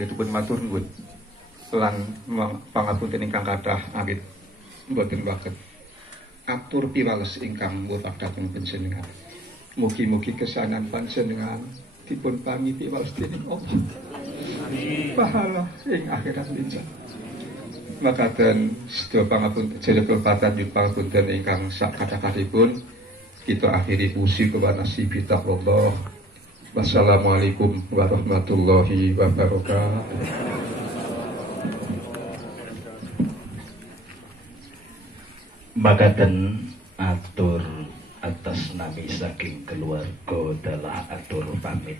anggitipun matur nuwun lan pangapunten ingkang kathah awit mboten waket atur piwales ingkang mutak dhateng panjenengan. Mugi-mugi kesanan panjenengan dipun paringi piwales dening Allah. Pahala ing akhirat linjang. Makaten sedaya pangapunten jenengan patanjut pangapunten ingkang sak kathah-kathahipun kita akhiri pusi kewana sibi taqwallah. Wassalamualaikum warahmatullahi wabarakatuh. Makaten atur atas nami saking keluarga dalah atur pamit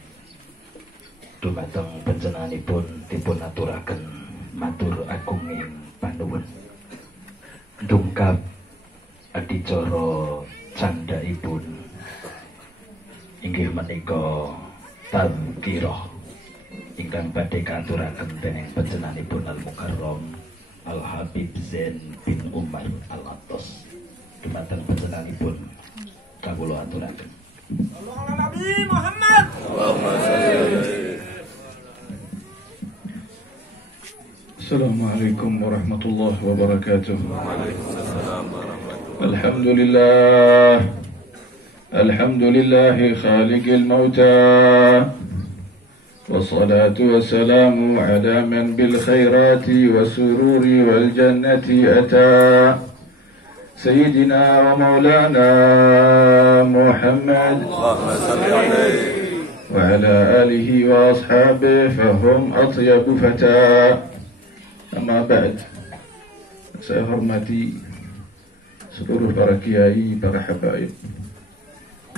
dumateng panjenenganipun dipun aturaken matur agunging panuwun dungkap adicara candhaipun inggih menika tadzkirah ingkang badhe katuraken dening panjenenganipun Al-Mukarram Al-Habib Zain bin Umar Al-Attas dumateng panjenenganipun kawula aturaken. Allahumma Nabi Muhammad. Assalamualaikum warahmatullahi wabarakatuh. Alhamdulillah. Alhamdulillah khaliqil mauta. والصلاة والسلام على من بالخيرات والسرور والجنة أتى سيدنا ومولانا محمد وعلى آله وأصحابه فهم أطيب فتى. أما بعد, saya hormati seluruh para kiai, para habaib.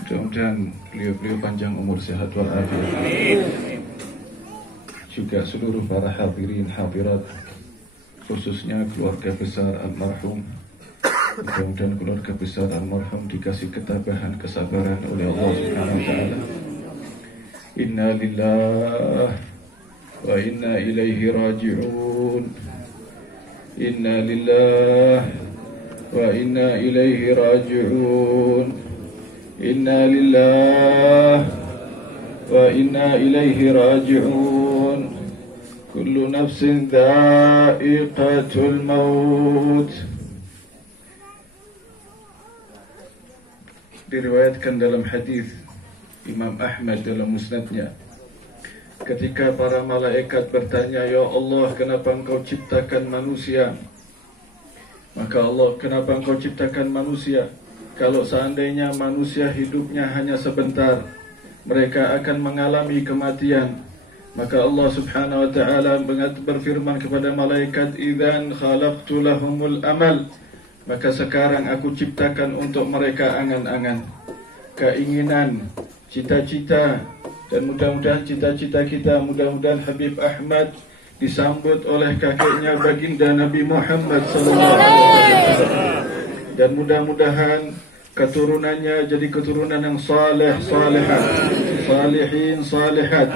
Mudah-mudahan beliau-beliau panjang umur, sehat walafiat. Juga seluruh para hadirin hadirat, khususnya keluarga besar almarhum. Mudah-mudahan keluarga besar almarhum dikasih ketabahan, kesabaran oleh Allah Subhanahu wa taala. Inna lillahi wa inna ilaihi raji'un. Inna lillahi wa inna ilaihi raji'un. Inna lillahi wa inna ilaihi raji'un. Kullu nafsin dha'iqatul maut. Diriwayatkan dalam hadis Imam Ahmad dalam musnadnya, ketika para malaikat bertanya, ya Allah, kenapa engkau ciptakan manusia? Maka Allah, kenapa engkau ciptakan manusia? Kalau seandainya manusia hidupnya hanya sebentar, mereka akan mengalami kematian. Maka Allah Subhanahu wa taala berfirman kepada malaikat, idzan khalaqtu lahumul amal. Maka sekarang aku ciptakan untuk mereka angan-angan, keinginan, cita-cita. Dan mudah-mudahan cita-cita kita, mudah-mudahan Habib Ahmad disambut oleh kakeknya baginda Nabi Muhammad SAW. Dan mudah-mudahan keturunannya jadi keturunan yang saleh, salihat, salihin, salihat.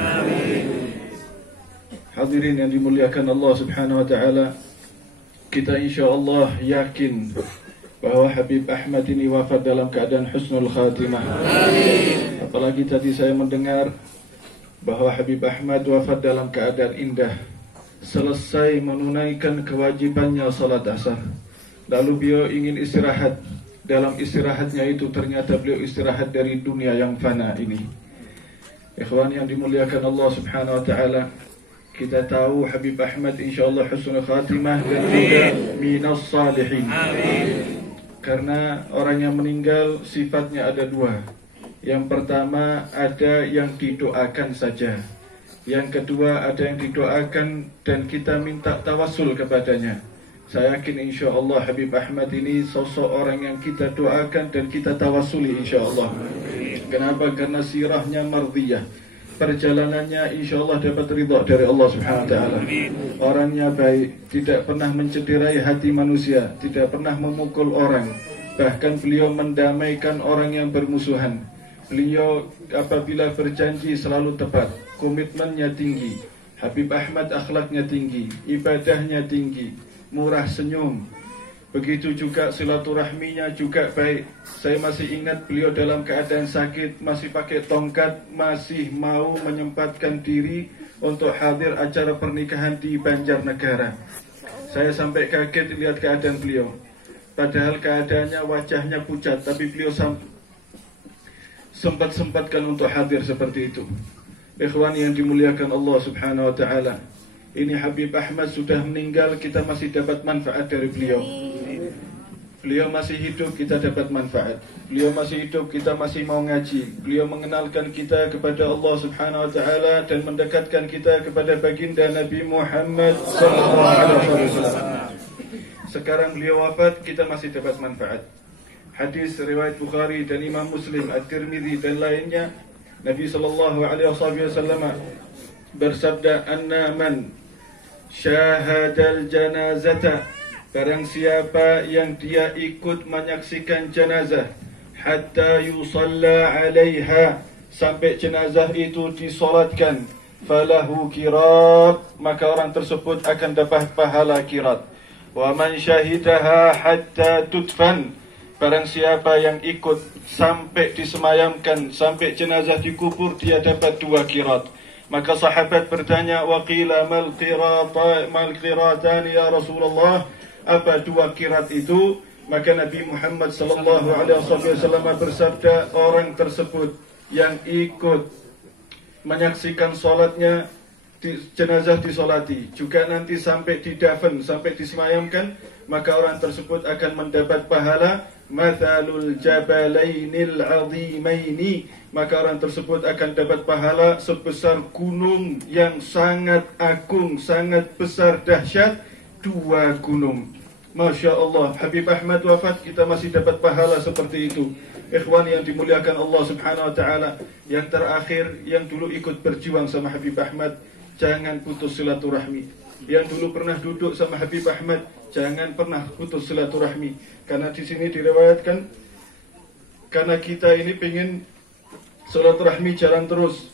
Hadirin yang dimuliakan Allah Subhanahu wa taala, kita insyaallah yakin bahwa Habib Ahmad ini wafat dalam keadaan husnul khatimah. Amin. Apalagi tadi saya mendengar bahwa Habib Ahmad wafat dalam keadaan indah, selesai menunaikan kewajibannya salat asar. Lalu beliau ingin istirahat. Dalam istirahatnya itu ternyata beliau istirahat dari dunia yang fana ini. Ikhwan yang dimuliakan Allah Subhanahu wa taala, kita tahu Habib Ahmad insyaallah husnul khatimah dan juga minas salihin. Amin. Karena orang yang meninggal sifatnya ada dua. Yang pertama ada yang didoakan saja. Yang kedua ada yang didoakan dan kita minta tawassul kepadanya. Saya yakin insyaallah Habib Ahmad ini sosok orang yang kita doakan dan kita tawassuli insyaallah. Kenapa? Karena sirahnya mardiyah. Perjalanannya insyaallah dapat ridha dari Allah Subhanahu wa taala. Orangnya baik, tidak pernah mencederai hati manusia, tidak pernah memukul orang. Bahkan beliau mendamaikan orang yang bermusuhan. Beliau apabila berjanji selalu tepat, komitmennya tinggi. Habib Ahmad akhlaknya tinggi, ibadahnya tinggi, murah senyum. Begitu juga silaturahminya juga baik. Saya masih ingat beliau dalam keadaan sakit, masih pakai tongkat, masih mau menyempatkan diri untuk hadir acara pernikahan di Banjarnegara. Saya sampai kaget lihat keadaan beliau. Padahal keadaannya wajahnya pucat, tapi beliau sempat-sempatkan untuk hadir seperti itu. Ikhwan yang dimuliakan Allah Subhanahu wa taala. Ini Habib Ahmad sudah meninggal, kita masih dapat manfaat dari beliau. Beliau masih hidup, kita dapat manfaat. Beliau masih hidup, kita masih mau ngaji. Beliau mengenalkan kita kepada Allah Subhanahu wa taala dan mendekatkan kita kepada baginda Nabi Muhammad sallallahu alaihi wasallam. Sekarang beliau wafat, kita masih dapat manfaat. Hadis riwayat Bukhari dan Imam Muslim, At-Tirmidzi dan lainnya, Nabi sallallahu alaihi wasallam bersabda, "Anna man syahadal janazata," barang siapa yang dia ikut menyaksikan jenazah, hatta yusalla alaiha, sampai jenazah itu disolatkan, falahu qirat, maka orang tersebut akan dapat pahala qirat. Wa man syahidaha hatta tudfan, barang siapa yang ikut sampai disemayamkan, sampai jenazah dikubur, dia dapat 2 qirat. Maka sahabat bertanya, wa qila mal qiratan ya Rasulullah, apa 2 qirat itu? Maka Nabi Muhammad sallallahu alaihi wasallam bersabda, orang tersebut yang ikut menyaksikan solatnya, jenazah disolati, juga nanti sampai didafn, sampai disemayamkan, maka orang tersebut akan mendapat pahala mathalul jabalainil azimaini, maka orang tersebut akan dapat pahala sebesar gunung yang sangat agung, sangat besar, dahsyat, 2 gunung. Masya Allah, Habib Ahmad wafat, kita masih dapat pahala seperti itu. Ikhwan yang dimuliakan Allah Subhanahu wa taala, yang terakhir, yang dulu ikut berjuang sama Habib Ahmad, jangan putus silaturahmi. Yang dulu pernah duduk sama Habib Ahmad, jangan pernah putus silaturahmi. Karena di sini diriwayatkan, karena kita ini pengen silaturahmi jalan terus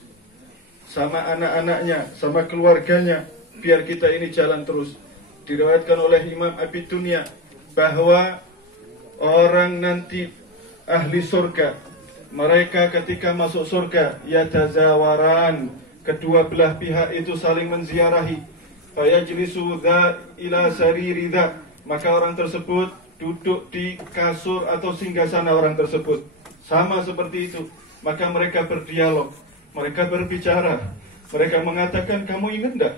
sama anak-anaknya, sama keluarganya, biar kita ini jalan terus. Diriwayatkan oleh Imam Abi Dunya bahwa orang nanti ahli surga, mereka ketika masuk surga, yatazawaran, kedua belah pihak itu saling menziarahi. Fayajlisu dha ila sariri dha, maka orang tersebut duduk di kasur atau singgasana orang tersebut. Sama seperti itu. Maka mereka berdialog, mereka berbicara, mereka mengatakan, kamu ingat enggak?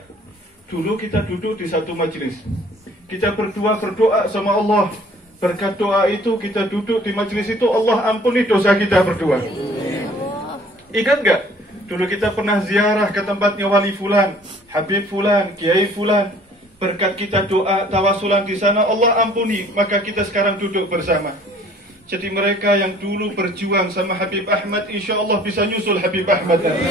Dulu kita duduk di satu majelis, kita berdoa sama Allah. Berkat doa itu kita duduk di majelis itu, Allah ampuni dosa kita berdua. Ingat gak? Dulu kita pernah ziarah ke tempatnya wali fulan, Habib fulan, Kiai fulan. Berkat kita doa tawasulan di sana, Allah ampuni, maka kita sekarang duduk bersama. Jadi mereka yang dulu berjuang sama Habib Ahmad, insya Allah bisa nyusul Habib Ahmad nanti.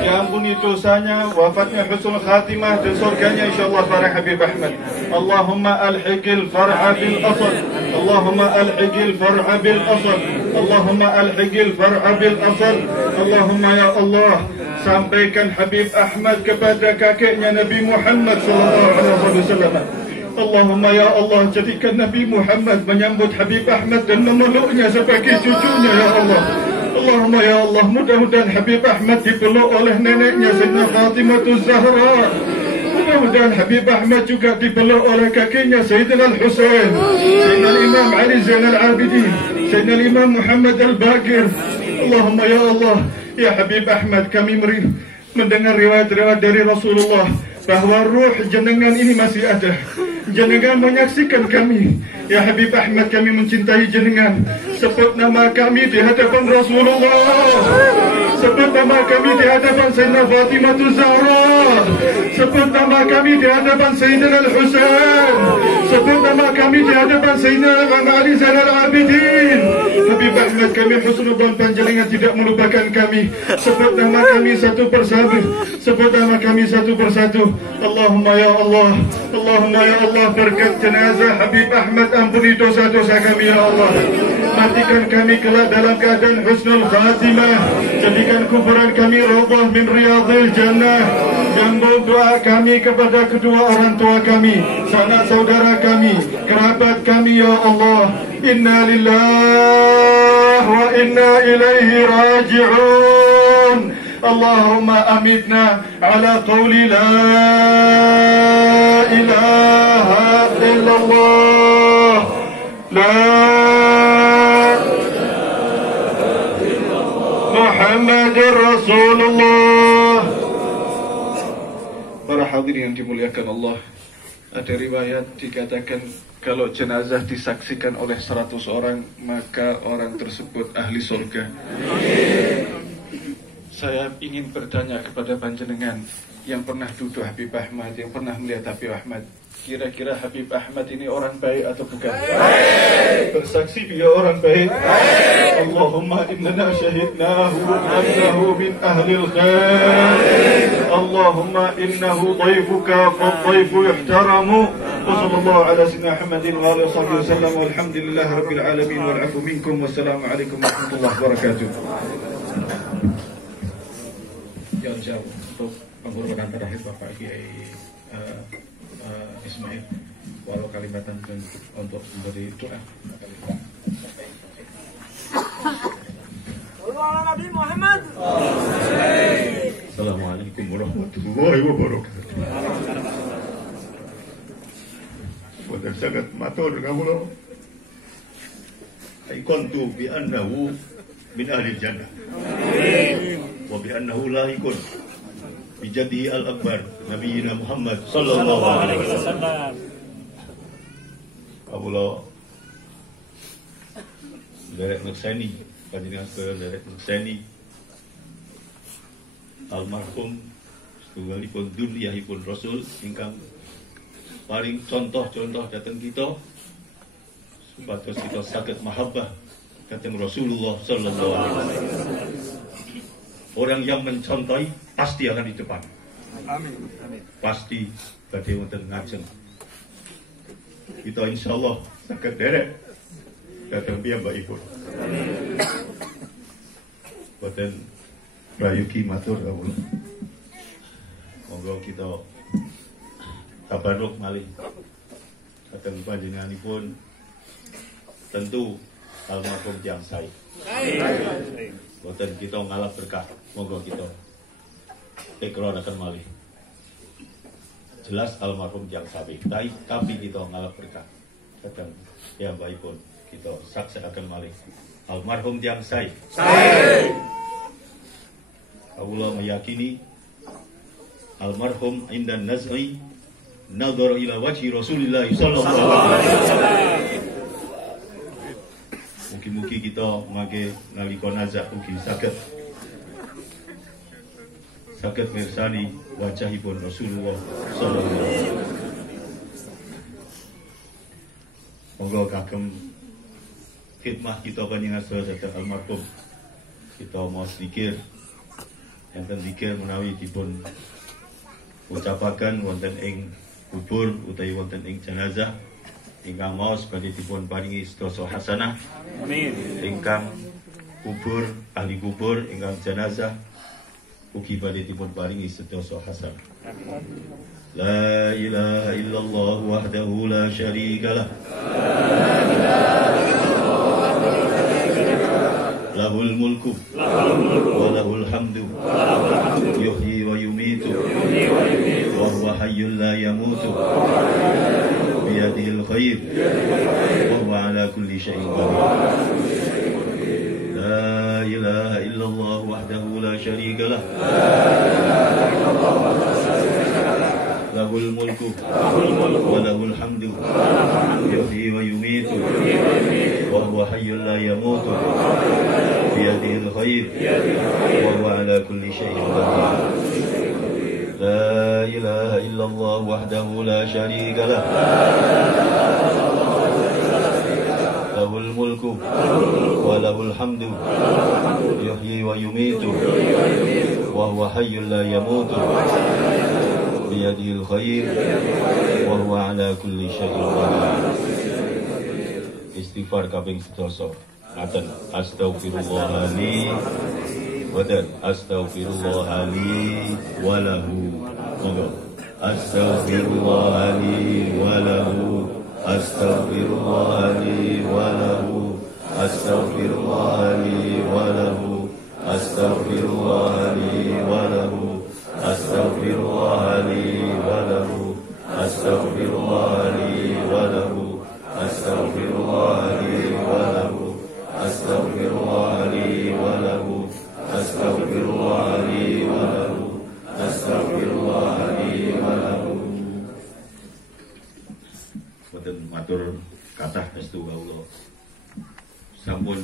Diampuni dosanya, wafatnya husnul khatimah, dan surganya insya Allah bareng Habib Ahmad. Allahumma alhiqil far'a bil asal, Allahumma alhiqil far'a bil asal, Allahumma alhiqil far'a bil asal. Allahumma ya Allah, sampaikan Habib Ahmad kepada kakeknya Nabi Muhammad SAW. Allahumma ya Allah, jadikan Nabi Muhammad menyambut Habib Ahmad dan memeluknya sebagai cucunya ya Allah. Allahumma ya Allah, mudah-mudahan Habib Ahmad dipeluk oleh neneknya Sayyidina Fatimah Zahra. Mudah-mudahan Habib Ahmad juga dipeluk oleh kakeknya Sayyidina Al-Husain, Sayyidina Imam Ali Zainal Abidin, Sayyidina Imam Muhammad Al-Baqir. Allahumma ya Allah, ya Habib Ahmad, kami mendengar riwayat-riwayat dari Rasulullah bahwa ruh jenengan ini masih ada. Jenengan menyaksikan kami. Ya Habib Ahmad, kami mencintai jenengan. Sebut nama kami di hadapan Rasulullah. Sebut nama kami di hadapan Sayyidina Fatimah Zahra. Sebut nama kami di hadapan Sayyidina Al-Husain. Sebut nama kami di hadapan Sayyidina Imam Ali Zainal Abidin. Habib Ahmad, kami husnudzon panjenengan tidak melupakan kami. Sebut nama kami satu persatu. Sebut nama kami satu persatu. Allahumma ya Allah, Allahumma ya Allah, berkat jenazah Habib Ahmad, ampuni dosa-dosa kami ya Allah. matikan kami kelak dalam keadaan husnul khatimah. Jadikan kuburan kami raudhah min riyadhil jannah. Jambung doa kami kepada kedua orang tua kami, sanak saudara kami, kerabat kami ya Allah. Inna lillahi wa inna ilaihi raji'un. Allahumma amitna ala qawli la ilaha illallah. La Muhammadur Rasulullah. Para hadirin yang dimuliakan Allah, ada riwayat dikatakan kalau jenazah disaksikan oleh 100 orang, maka orang tersebut ahli surga. Saya ingin bertanya kepada panjenengan yang pernah duduk Habib Ahmad, yang pernah melihat Habib Ahmad, kira-kira Habib Ahmad ini orang baik atau bukan? Baik. Bersaksi dia orang baik. Baik. Allahumma innana syahidnahu annahu min ahlil khair. Allahumma innahu dhaifuka fadhaifu yuhtaramu. Wa sallallahu ala sayyidina Muhammadin wa alihi wasallam walhamdulillahi rabbil alamin wal afu minkum wassalamu alaikum warahmatullahi wabarakatuh. Yang jauh untuk penghormatan terakhir Bapak Kiai Ismail, walau kalimatan untuk memberi doa. Nabi Muhammad. Assalamualaikum warahmatullahi wabarakatuh. Boten saged matur kawula. Aikontu bi annahu min ahli jannah. Wa bi annahu lahiqun bi jaddihi al-akbar nabiyina Muhammad sallallahu alaihi wasallam. Kawula derek nekseni panjenengan sedaya derek nekseni almarhum setunggalipun dunyahipun Rasul ingkang paling contoh-contoh datang kita supados kita saged mahabbah datang Rasulullah sallallahu alaihi wasallam. Orang yang mencontohi pasti akan di depan. Amin. Pasti badhe wonten ngajeng. Kita insyaallah saged derek datang piyambakipun. Boten prayugi matur kawula. Monggo kita tabarruk malih datang panjenenganipun tentu almarhum tiyang sae. Boten kita ngalap berkah, monggo kita ikronaken malih. Jelas almarhum tiyang sae, tapi kita ngalap berkah. Kadang ya baikpun kita saksinaken malih almarhum tiyang sae. Kawula meyakini almarhum indan naz'i nadhara ila wajhi Rasulillah sallallahu alaihi wasallam. Mugi-mugi kita mangke nalika nazah ugi saged mirsani wajahipun Rasulullah sallallahu alaihi wasallam. Monggo kagem khidmah kita panjenengan sedaya almarhum kita mau zikir enten zikir menawi dipun ucapaken wonten ing kubur utawi wonten ing jenazah ingkang maos badhe dipun paringi sedasa hasanah. Amin. Ingkang kubur ahli kubur ingkang jenazah ugi badhe dipun paringi sedasa hasanah. La ilaha illallah wahdahu la syarika lah. Lahul mulku wa lahul hamdu yuhyi wa yumitu wa huwa hayyun la yamutu biyadihil khair wa huwa ala kulli syai'in qadir. La ilaha illallah wahdahu la syarika lah. Lahul mulku wa lahul hamdu yuhyi wa yumitu wa huwa hayyun la yamutu biyadihil khair wa huwa ala kulli syai'in qadir. La ilaha illallah wahdahu la syarika lah. Lahul mulku wa lahul hamdu yuhyi wa yumitu wa huwa hayyun la yamutu biyadihil khair wa huwa ala kulli syai'in qadir. Istighfar kaping 7. Ngaten astaghfirullah li wadan astaghfirullah li walahu. Monggo. Astaghfirullah li walahu. Astaghfirullah li walahu. Astaghfirullah li walahu. Astaghfirullah li walahu. Astaghfirullah li walahu. Astaghfirullah li walahu. Astaghfirullah li walahu. Astaghfirullah li walahu. Astaghfirullah li walahu. Astaghfirullah li walahu. Boten matur kathah estu kawula sampun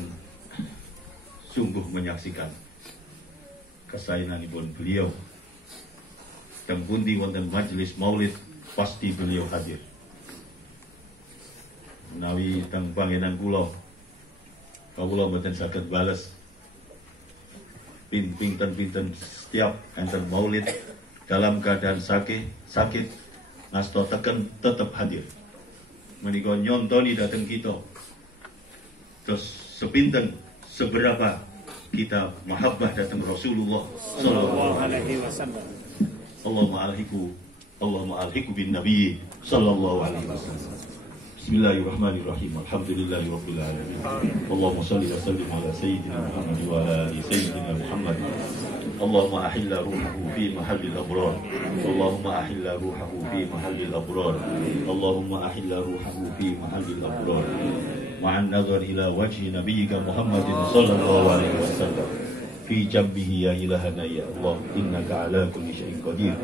sungguh menyaksikan kesayanganipun beliau. Teng pundi wonten majelis maulid pasti beliau hadir. Menawi teng panggenan kula mboten saged bales pinten setiap enten maulid dalam keadaan sakit ngasta teken tetap hadir. Menika nyontoni dateng kita. Terus sepinten seberapa kita mahabbah datang Rasulullah sallallahu alaihi wasallam. Allahumma alhiqu bin nabiy sallallahu alaihi wasallam. Bismillahirrahmanirrahim. Alhamdulillahirabbil alamin. Allahumma shalli wa sallim ala sayyidina Muhammad wa ala ali sayyidina Muhammad. Allahumma ahilla ruhahu fi mahallil abrar. Allahumma ahilla ruhahu fi mahallil abrar. Allahumma ahilla ruhahu fi mahallil abrar. Ma'an nazar ila wajhi nabiyyika Muhammadin sallallahu alaihi wasallam. Fi jambihi ya ilahana ya Allah, innaka ala kulli syai'in qadir.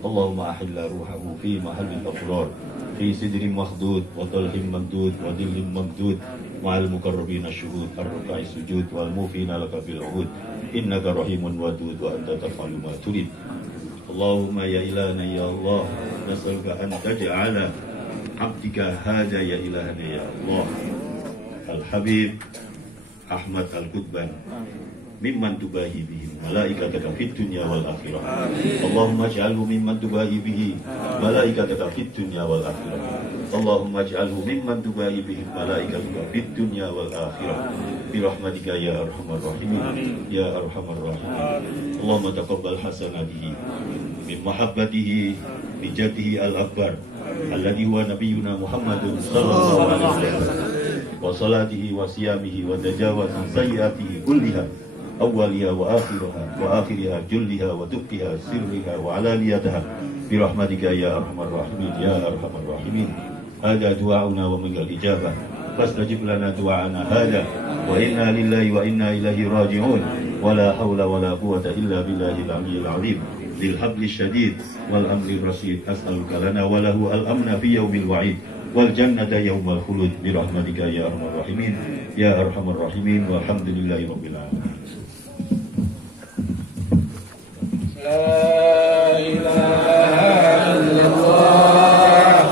Allahumma ahilla ruhahu fi mahallil abrar. Fi sidrin makhdud wa talhim mamdud wa dillin mamdud ma'al mukarrabina syuhud ar-rukai sujud wal mufina laka bil uhud innaka rahimun wadud wa anta taf'alu ma turid. Allahumma ya ilahana ya Allah, nas'aluka an taj'ala abdika hada ya ilahana ya Allah al-habib Ahmad al-Qutban mimman tubahi bihi malaikataka fid dunya wal akhirah. Allahumma ij'alhu mimman tubahi bihi malaikataka fid dunya wal akhirah. Allahumma ij'alhu mimman tubahi bihi malaikataka fid dunya wal akhirah. Bi rahmatika ya arhamar rahimin ya arhamar rahimin. Allahumma taqabbal hasanatihi min mahabbatihi bi jaddihi al-akbar alladhi huwa nabiyyuna Muhammadun sallallahu alaihi wasallam wa salatihi wa siyamihi wa tajawaz an sayyiatihi kulliha awwaliha wa akhiriha julliha wa dukkiha sirriha wa alaniyataha bi rahmatika ya arhamar rahimin ya arhamar rahimin. Hada du'auna wa minal ijabah fastajib lana du'ana hada wa inna lillahi wa inna ilaihi raji'un wa la hawla wa la quwwata illa billahil aliyyil azim lil hablis syadid wal amri rasyid as'aluka lana wa lahu al amna fi yawmil wa'id wal jannata yawmal khulud bi rahmatika ya arhamar rahimin ya arhamar rahimin walhamdulillahi rabbil alamin. La ilaha illallah,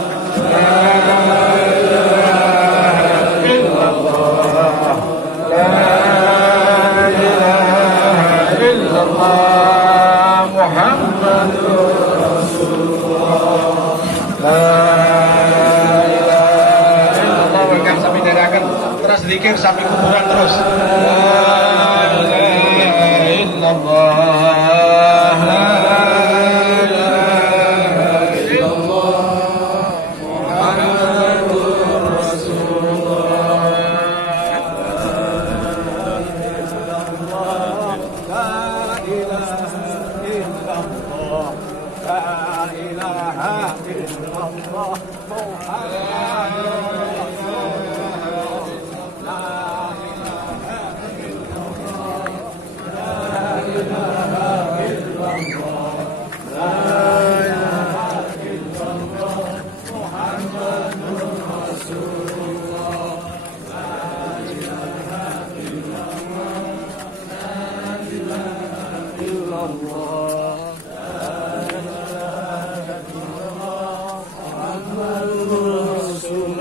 la ilaha illallah, la ilaha illallah, Muhammadur Rasulullah. La ilaha illallah. Welcome sampai derakan terus zikir sampai kuburan terus. La ilaha illallah. Rasulullah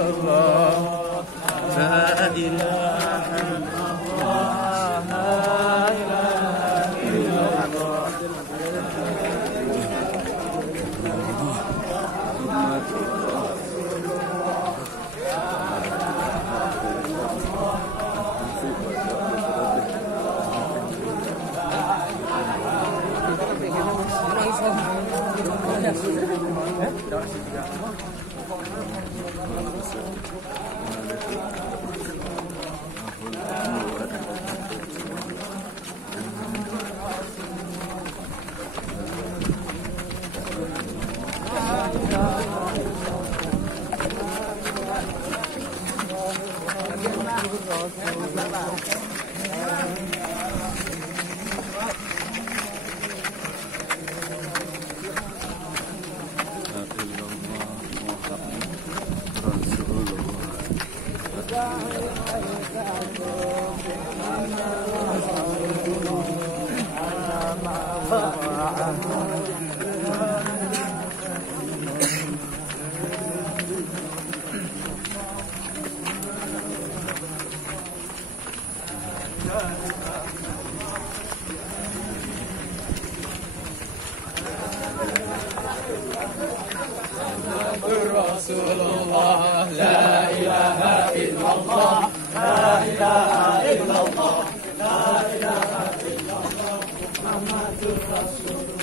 Rasulullah, la ilaha illallah, la ilaha illallah, la ilaha illallah, Muhammadur Rasulullah.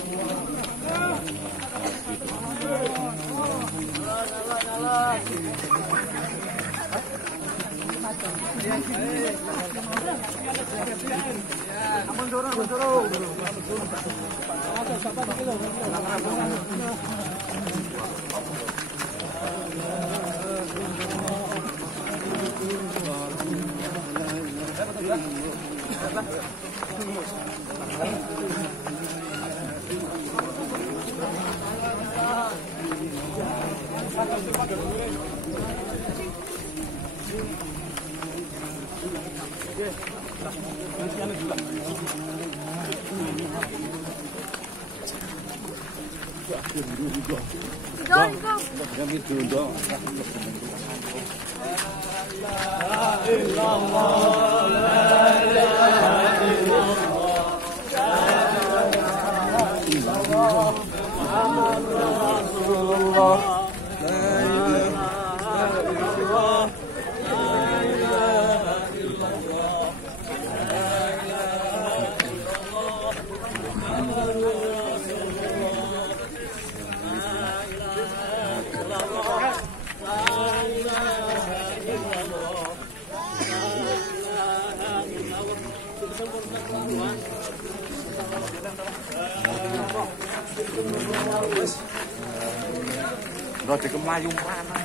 Rồi thì cái mai dung ra nó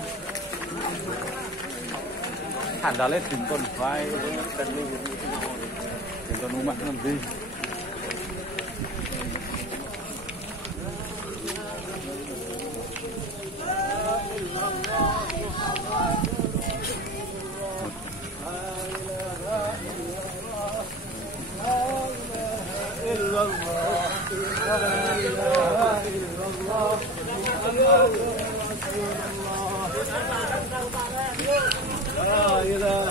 hẳn đã lênถึงต้นไฟถึงต้นนุ่มมันนั่นสิLa ilaha